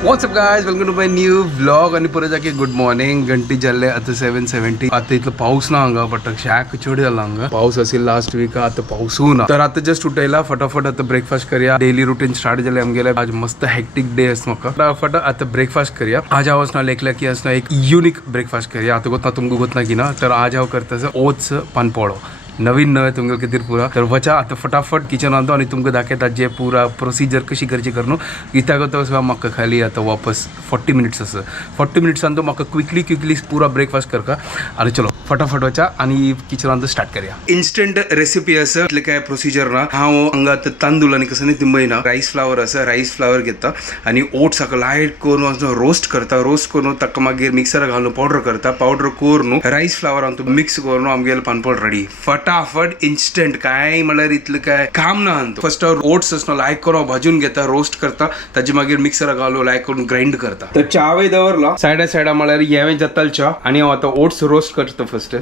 WhatsApp guys, welcome to my new vlog. आणि परत जाके गुड मॉर्निंग. घंटी जाल्ले आता 7:70. आता इथलं पाऊस ना हांगा बट शॅक चोडी जाला हांगा. पाऊस असेल लास्ट वीक, आता पाऊस ना. तर आता जस्ट उठयला फटाफट आता ब्रेकफास्ट करूया. डेली रुटीन स्टार्ट झाले आमगेले. आज मस्त हेक्टिक डे असं म्हाका. फटाफट आता ब्रेकफास्ट करूया. आज हांव असना लेखला की असना एक युनिक ब्रेकफास्ट करूया. आता गोतना तुमकां गोतना की ना, तर आज हांव करता ओट्स पानपोळो. नवीन नवे तुमकां खातीर पुरा. तर वचा आता फटाफट किचन आणतो आणि तुमकां दाखयता जे पुरा प्रोसिजर कशी करची करून इत्या करता म्हाका खाली आता वापस 40 मिनिट्स असं 40 मिनिट्सान तो म्हाका क्विकली पुरा ब्रेकफास्ट करता. आणि चलो फटाफट वचा आणि किचन आणतो स्टार्ट करूया. इन्स्टंट रेसिपी असं इतले काय प्रोसिजर ना. हांव हांगात तांदूळ आणि कसं नाही तिंबयना राईस फ्लावर असं राईस फ्लावर घेता आणि ओट्स हाका लायट करून रोस्ट करता. रोस्ट करून ताका मागीर मिक्सर घालून पावडर करता. पावडर करून राईस फ्लावर आणतो मिक्स करून आमगेले पानपोळ रेडी. फटाफट इन्स्टंट काय म्हणल्यार इतलं काय काम ना. फर्स्ट ओट्स असं लायक करून भाजून घेता रोस्ट करता. ताजी मागीर मिक्सर घालून लायक करून ग्राइंड करता. तर चावे दवरला सायडा म्हणल्यार हेवें जाताल च्या आणि हांव आतां ओट्स रोस्ट करता. फर्स्ट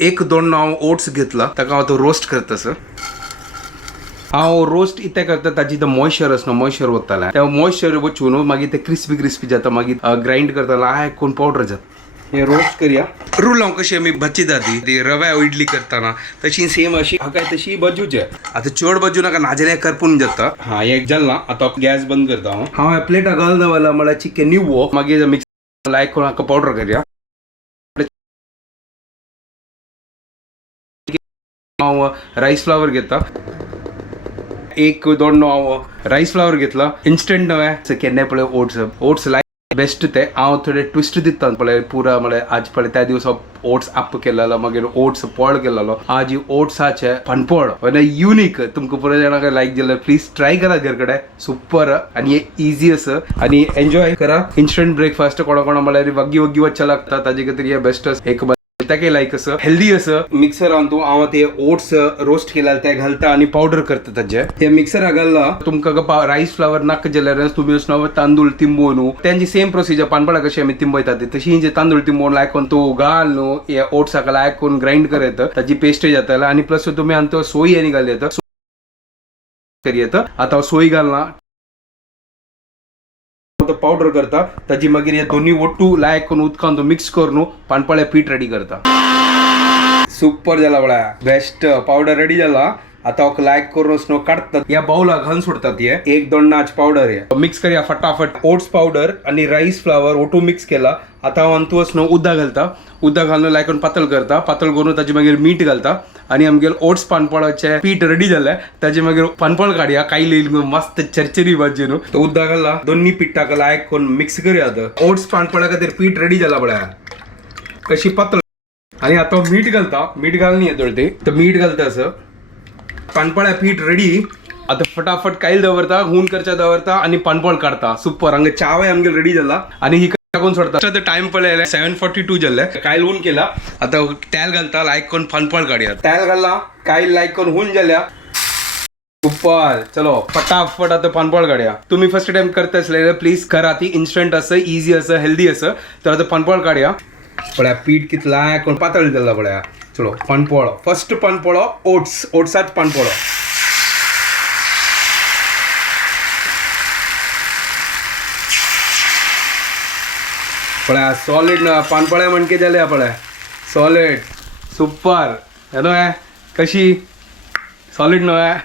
1-2 हांव ओट्स घेतला ताका हांव तो रोस्ट करता. सर हांव रोस्ट इतलें करता ताजी तो मॉइश्चर आसना मॉइश्चर वतालें त्या मॉइश्चर वचून मागीर ते क्रिस्पी जाता. मागीर ग्राइंड करता लायक करून पावडर जाता. हे रोस्ट करूया. रूल हांव कशी आमी भजी जाती ती रव्या इडली करतना तशी सेम अशी हाकाय तशी बजूचे. आता चड बजू नाका नाजाल्यार करपून जाता. हा एक जाल्ला. आता गॅस बंद करता. हांव प्लेटा घालून दवरला म्हळ्यार चिकन निवो मागीर मिक्स लायक करून हाका पावडर करूया. हांव राईस फ्लावर घेता. 1-2 हांव राईस फ्लावर घेतला. इन्स्टंट नवे केन्नाय पळय ओट्स लायक बेस्ट ते हांव थोडे ट्विस्ट दिता पळय पुरा म्हळ्यार आज पळय त्या दिवसा ओट्स अप केलेलो मागीर ओट्स पोळ केलेलो. आज ओट्साचे पानपोळ म्हणजे युनिक. तुमकां पुरो जाणांक लायक जाल्यार प्लीज ट्राय करा घर कडेन. सुपर आणि इजी असं आणि एन्जॉय करा. इन्स्टंट ब्रेकफास्ट कोणा म्हळ्यार वग्गी वच्चा लागता ताजे खातीर हे बेस्ट एक ताके लायक असं हेल्दी असं मिक्सर आणतो. हांव ते ओट्स रोस्ट केला ते घालता आणि पावडर करता. ताजे ते मिक्सर घालला. तुमकां राईस फ्लावर नाका जाल्यार तुमी असं तांदूळ तिंबून त्यांची सेम प्रोसिजर पानपळा कशी आमी तिंबयता ती तशी जे तांदूळ तिंबून लायकून तो घाल न्हू हे ओट्स हाका लायक करून ग्राइंड करत ताजी पेस्ट जाता. आणि प्लस तुम्ही आणतो सोयी आनी घाल येता येता. आता सोयी घालना पावडर करता. ताजी मागीर हे दोन्ही ओट्टू लायक करून उदकान तो मिक्स करून पानपळ्या पीठ रेडी करता. सुपर जाला बळ्या बेस्ट पावडर रेडी जाला. आता लायक करून स्नो काढतात या बाउला घालून सोडतात. हे 1-2 नाच पावडर हे मिक्स करूया फटाफट. ओट्स पावडर आणि राईस फ्लावर ओटू मिक्स केला. आता हांव तू स्नो उदक घालता. उदक घालून लायक करून पातळ करता. पातळ करून ताजी मागीर मीठ घालता आणि आमगेले ओट्स पानपळाचे पीठ रेडी जाले. ताजे मागीर पानपळ काडया काही येईल मस्त चरचरी भाजी न्हू. तो उदक घालला दोन्ही पिठाक लायक करून मिक्स करूया. आता ओट्स पानपळा खातीर पीठ रेडी जाला बळ्या कशी पातळ. आणि आता मीठ घालता. मीठ घालून येतो ते तर मीठ घालता असं पानपळ्या पीठ रेडी. आता फटाफट कायल दवरता हून करच्या दवरता आणि पानपोळ काढता. सुपर हांगा चाव आमगेल रेडी जाला आणि ही टाकून सोडता. टाइम पळयले 7:42 जाल्ले. कायल हून केला. आता तेल घालता लायक करून पानपोळ काडया. तेल घालला कायल लायक करून हून जाल्या. सुपर चलो फटाफट आता पानपोळ काडया. तुम्ही फर्स्ट टाइम करता असले प्लीज करा. ती इन्स्टंट असं इझी असं हेल्दी असं. तर आता पानपोळ काडया. पळ्या पीठ कितलं लायक करून पातळ जाल्ला पळ्या. चलो पानपोळ फर्स्ट पानपोळ ओट्साच पानपोळ. पळ्या सॉलिड पानपोळ्या म्हणके जाल्या पळ्या सॉलिड सुपर न्हय कशी सॉलिड न्हय.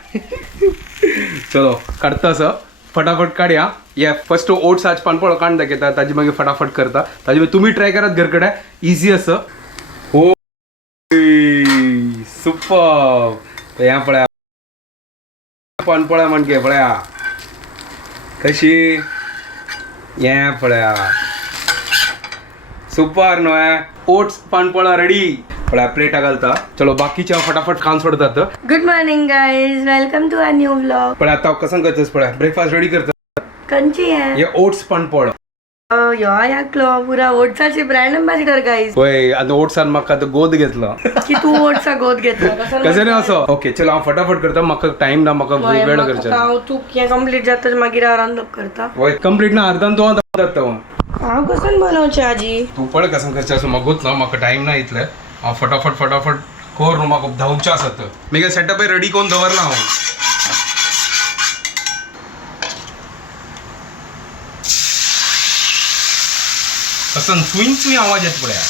चलो काढता असं फटाफट काढया. या फर्स्ट ओट्स आज पानपोळ काढून दाखयता ताजी मागीर फटाफट करता. ताजी मागीर तुम्ही ट्राय करात घर कडेन इझी असं. हो सुपर. ह्या पळया पानपोळ्या म्हणके पळया कशी हे पळया सुपर न्हय. ओट्स पानपोळा रेडी. पळया प्लेटा घालता. चलो बाकीच्या फटाफट खान सोडतात. Good morning guys, welcome to a new vlog. पळया आता कसं करतस पळया ब्रेकफास्ट रेडी करता. कंची है हे ओट्स पानपोळ. या पुरा ओट्साची ब्रँड अँबॅसिडर गाइस. होय आता ओट्सान म्हाका आता गोद घेतला की तू ओट्सा गोद घेतला कसं नाही असं. ओके चलो हांव फटाफट करता. म्हाका टाइम ना म्हाका वेळ करचा. तू कंप्लीट जाता मागीर आराम करता. होय कंप्लीट ना अर्धान तो जाता. हांव कसं बनवचे आजी. तू पळय कसं करचें असं म्हाका ना म्हाका टाइम ना इतले. हांव फटाफट कोर न्हू म्हाका धांवचे आसात मेगा सेटअप रेडी करून दवरला हांव कसं चुईन चुई आवाज येत पळया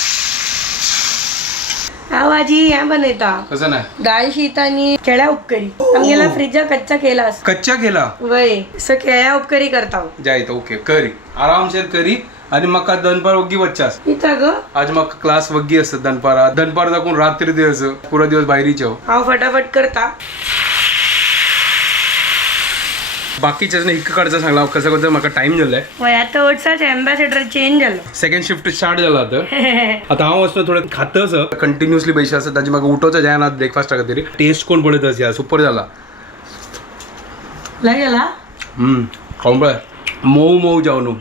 हांव आजी हें बनयता कसं नाही दाळ शीत आनी केळ्या उपकरी आमगेला फ्रिजा कच्चा केला कच्चा केला वय सो केळ्या उपकरी करता हांव. जायत ओके करी आरामसेर करी आणि म्हाका दनपार वग्गी वच्चास इता ग आज म्हाका क्लास वग्गी आसता दनपार दाखवून रात्री दिवस पुरो दिवस भायरीच्यो हांव फटाफट करता बाकीच्याच हिक काडचा सांगला कसं कसं म्हाका टाइम जाल्ले वय आता ओट्साचे एम्बॅसेडर चेंज जालो सेकंड शिफ्ट स्टार्ट जाला आता हांव वचून थोडं खातस कंटिन्युअसली पैसे आसा ताजी म्हाका उठोवचं जायना ब्रेकफास्टा खातीर टेस्ट कोण पळयत या सुपर जाला लय गेला खाऊन पळय मोव मोव जावनू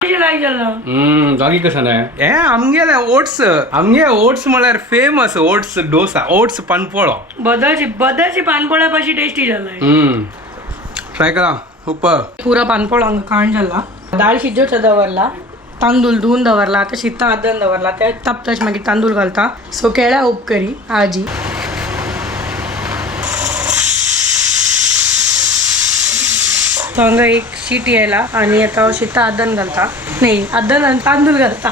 लाय गेलो जागी कसा नाही हे आमगेले ओट्स म्हळ्यार फेमस ओट्स डोसा ओट्स पानपोळो बदलची पानपोळ्या पाशी टेस्टी झालाय ट्राय करा उपर पुरा पानपोळा हांगा काण झाला दाळ शिजोवचा दवरला तांदूळ धुवून दवरला आता शिता आदन दवरला ते तापताच मागीर तांदूळ घालता सो केळ्या उपकरी आजी हांगा एक शीट यायला आणि आता हांव शिता आदन घालता नाही आदन आनी तांदूळ घालता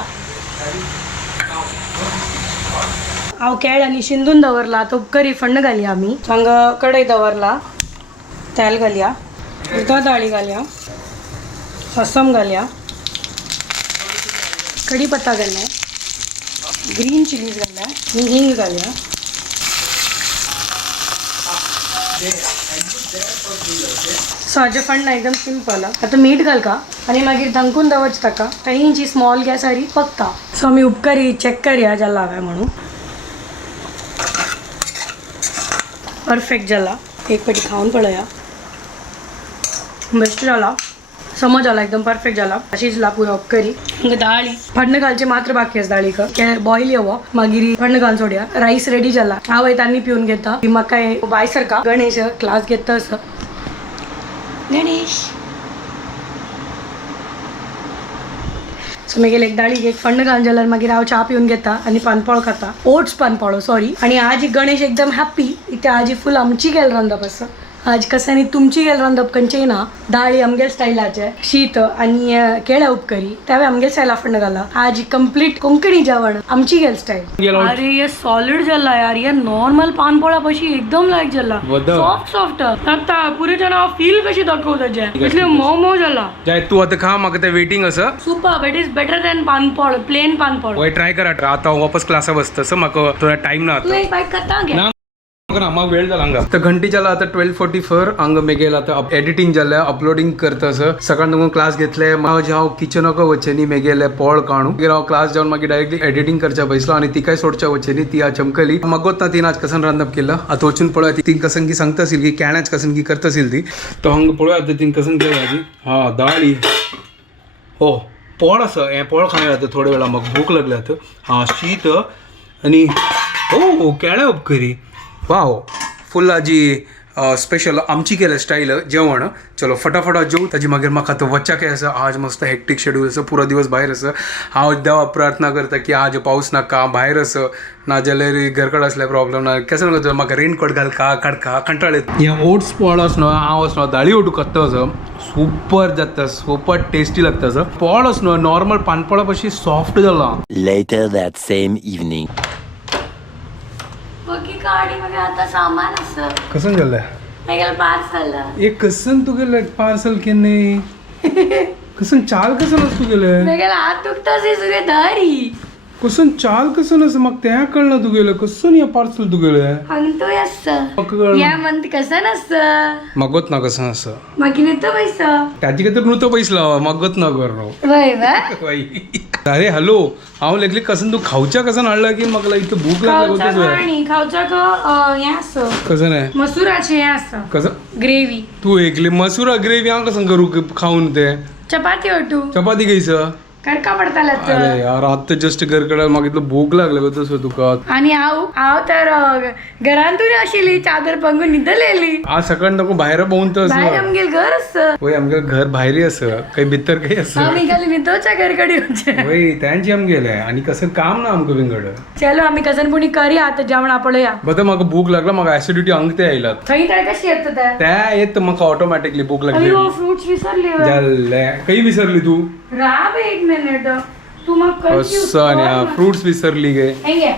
हांव केळ आनी शिंदून दवरला तो उपकरी फण्ण घालया आमी हांगा कढई दवरला तेल घालया उदक दाळी घालया ससम घालया कढीपत्ता घालया ग्रीन चिलीज घालया आनी हिंग घालया सो हाजे फंड एकदम सिंपल आता मीठ घालका आणि मागीर धांकून दवरच ताका काहींची स्मॉल गॅसारी पकता सो आमी उपकारी चेक करया जाला हांवें म्हणून परफेक्ट जाला एक पाटी खाऊन पळया बेस्ट जाला समज जाला एकदम परफेक्ट जाला शिजला पुरो उपकरी दाळी फण्ण घालचे मात्र बाकी आसा दाळीक बॉईल येवो मागीर फण्ण घालून सोडया राईस रेडी जाला हांव वयतानी पिवन घेता म्हाका बाय सारका गणेश क्लास घेता असं गणेश सो मागीर एक दाळीक एक फण्ण घालून जाल्यार मागीर हांव च्या पिवन घेता आनी पानपोळ खाता ओट्स पानपोळो सॉरी आणि आज गणेश एकदम हॅप्पी इथे आजी फुल आमची गेल रांदप असं आज कसं आणि तुमची गेल रांदप खंयचेय ना दाळी आमगेल स्टायलाचे शीत आणि केळ्या उपकरी त्यावे आमगेल स्टायला फण्ण घाला आज कंप्लीट कोंकणी जेवण आमची गेल स्टाईल अरे ये सॉलिड जाला यार ये नॉर्मल पानपोळा पशी एकदम लायक जाला सॉफ्ट सॉफ्ट आता पुरे जण फील कशी दाखवता जे इतले मोव मोव जाला जाय तू आता खा म्हाका ते वेटिंग असं super it is better than पानपोळ प्लेन पानपोळ वय ट्राय करा आता वापस क्लासा बसता म्हाका थोडा टाइम ना तू एक बाईक करता घे म्हाका वेळ जाला हांगा तर घंटी जाला आता 12:44 हांगा मेगेल आता एडिटींग जाल्या अपलोडिंग करता सकाळ तुमकां क्लास घेतले मागीर हांव किचनाक वचचे वचेनी पोळ काणू मागीर हांव क्लास जावन मागीर डायरेक्टली एडिटींग करच्या बसलो आणि ती काय सोडच्या वचेनी ती आज चमकली मागोत ना तीन आज कसन रांदप केलं आता वचून पळया ती कसनगी सांगता आसली की केळ्याच कसनगी करता आसली ती तो हांगा पळया आता तीन कसन केली आजी हा दाळी हो पोळ आसा हें पोळ खाया आता थोड्या वेळा म्हाका भूक लागली आता हा शीत आणि हो केळ्या उपकरी वाव फुल आजी स्पेशल आमची केलं स्टाईल जेवण चलो फटाफट जेव ताजी मागीर म्हाका आतां वच्चा काय आसा आज मस्त हेक्टीक शेड्यूल आसा पुरो दिवस भायर आसा हांव देवा प्रार्थना करता की आज पावस नाका भायर आसा ना जाल्यार घरकड असले प्रॉब्लेम ना केसन करता म्हाका रेनकोट घालका काडका कंटाळेत हे ओट्स पोळ आसनो हांव आसनो दाळी ओटू करता असो सुपर जाता सुपर टेस्टी लागता असो पोळ आसनो नॉर्मल पानपोळा पशी सॉफ्ट जाला Later that same evening. बघी गाडी मगे आता सामान असं कसन जालें मागीर पार्सल एक कसन तुगेले पार्सल केन्ने कसन चाल कसन आस तुगेले मागीर हात दुखता से सुरे दारी कसन चाल कसन आसा म्हाका तें कळना तुगेले कसन या पार्सल तुगेले हांग तो आसा म्हाका कळना या मंत कसन आसा म्हाकोत ना कसन आसा मागीर तो पैसा ताजे खातीर नुतो पयस लावा म्हाकोत ना करनो वय वय अरे हॅलो हांव लेगली कसन तू खावच्या कसन हाडला की म्हाका इतली भूक लागली आणि खावचा हें आसा कसन आहे मसुराचे हें आसा कसं ग्रेवी तू एकली मसुरा ग्रेवी हांव कसन करू खाऊन ते चपाती वाटू चपाती घेयस कडका पडताला अरे यार आता जस्ट घरकडे मागितलं भूक लागलं ग तसं तुका आणि हाव तर घरांतून आशिल्ली चादर पंगून न्हिदलेली आज सकाळ नको बाहेर पाहून तर बाहेर असं आमगेल घर असतं होय आमगे घर भायरी असं काही भितर काही असं आम्ही गेले न्हिदोच्या घरकडे होते होय त्यांची आम गेलंय आणि कसं काम ना आमक विंगड चलो आम्ही कसन पुणी करी आता जेवण पळया बघ म्हाका भूक लागला म्हाका ऍसिडिटी अंग ते आयला थंय काय कशी येत त्या येत म्हाका ऑटोमॅटिकली भूक लागली फ्रुट्स विसरली होय. जाल्ले काही विसरली तू राब एक मिनिट तू मग असं आणि फ्रुट्स विसरली गे हेंगे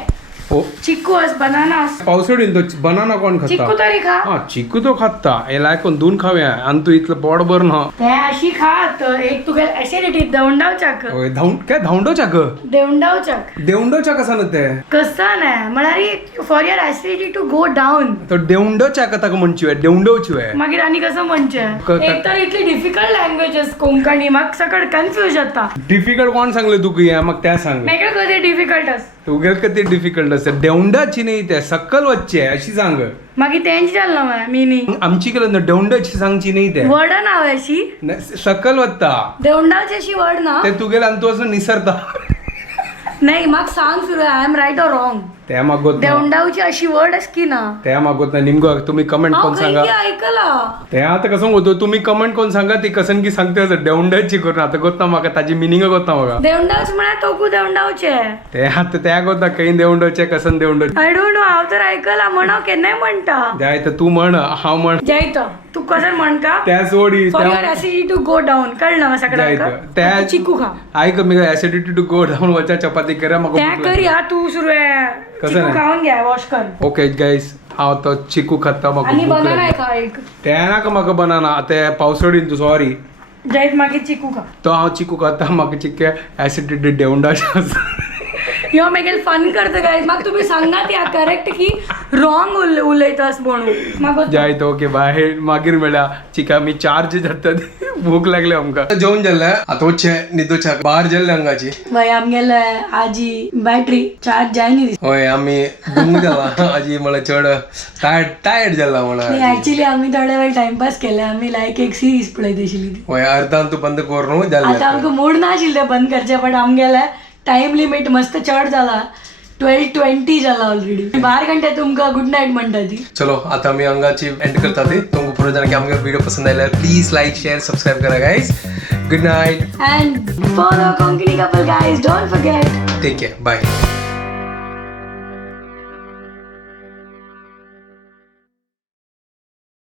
हो चिक्कू अस बनानास पावसाळीन तो बनाना कोण चिक्कू खाता तरी खा हा चिकू तो खाता हे लायकोन दोन खाव्या आणि तू इथलं पोट भर ना त्या अशी खात एक तुका ऍसिडिटी देवंडावच्याक होय काय धावंडोच्या ग देवंडावच्याक देवंडोच्या कसा ना ते कसा नाही म्हणारी for your acidity to go down तो देवंडोच्या का ताका म्हणची आहे देवंडोची आहे मागीर आणि कसं म्हणचे एक तर इतली डिफिकल्ट लँग्वेजेस कोंकणी म्हाका सगळं कन्फ्युज जाता डिफिकल्ट कोण सांगले तू की मग त्या सांग मेगळ कधी डिफिकल्ट अस तू गेल का ते डिफिकल्ट असते देवंडाची नाही त्या सक्कल वच्चे आहे अशी सांग मागीर तेंची जाल्लो मिनींग आमची केलं ना देवंडाची सांगची नाही त्या वर्ड नाव अशी नाही, सकल वत्ता देवंडावची अशी वर्ड ना ते तू गेला आणि तू असं निसरता नाही म्हाका सांग सुरू I am right or wrong त्या मागोत ना देवंडावची अशी वर्ड अस की ना त्या मागोत ना निमगो तुम्ही कमेंट कोण सांगा ऐकला ते आता कसं होतो तुम्ही कमेंट कोण सांगा ती कसन की सांगते असं देवंडाची करून आता गोत ना म्हाका ताजी मिनिंग गोत ना म्हाका देवंडावच म्हणा टोकू देवंडावचे ते आता त्या गोत ना काही देवंडाचे कसन देवंडाचे आय डोंट नो हांव तर ऐकला म्हणा केन्नाय म्हणटा द्याय तर तू म्हण हांव म्हण जयत तू कसं म्हणता त्या सोडी for your acidity to go down कळलं ना सगळं त्या चिकू खा ऐक मी ऍसिडिटी टू गो डाऊन वचा चपाती करा मग त्या कर या तू सुरू आहे कसं चिकू नाही? खाऊन घ्या वॉश कर ओके गाईस हांव तो चिकू खाता म्हाका आणि भूक बनाना लागली. खा एक त्या नाका म्हाका बनाना त्या पावसाळीन तू सॉरी जयत मागीर चिकू खा तो हांव चिकू खाता म्हाका चिक्के ऍसिडिटी देवंडाचे ह्यो मागीर फन करता काय मग तुम्ही सांगात या करेक्ट की रॉंग उलयतास म्हणून मग जाय तो ओके बाहेर मागीर मेळ्या चिका मी चार्ज जातात भूक लागली आमकां जेवण जाल्ले आता वच्चे न्हिदोच्या बाहेर जाल्ले हांगाची भाई आमगेले आजी बॅटरी चार्ज जायनी होय आमी दुंग जाला आजी मला चड टायर्ड जाला म्हणा ऍक्च्युली आम्ही थोड्या वेळ टाइमपास केले आम्ही लायक एक सिरीज पळयत आशिल्ली ती होय अर्धान तू बंद कर न्हू आता जाल्ले आमकां मूड ना आशिल्लें बंद करचे पण आमगेले टाइम लिमिट मस्त चड जाला 12:20 जाला ऑलरेडी 12 घंटे तुमकां गुड नाईट म्हणटा ती चलो आता आम्ही अंगाची एंड करता ती तुमको पुरो जाण की आमगे व्हिडिओ पसंद आयल्यार प्लीज लाईक शेअर सबस्क्राईब करा guys good night and follow Konkani couple guys don't forget take care bye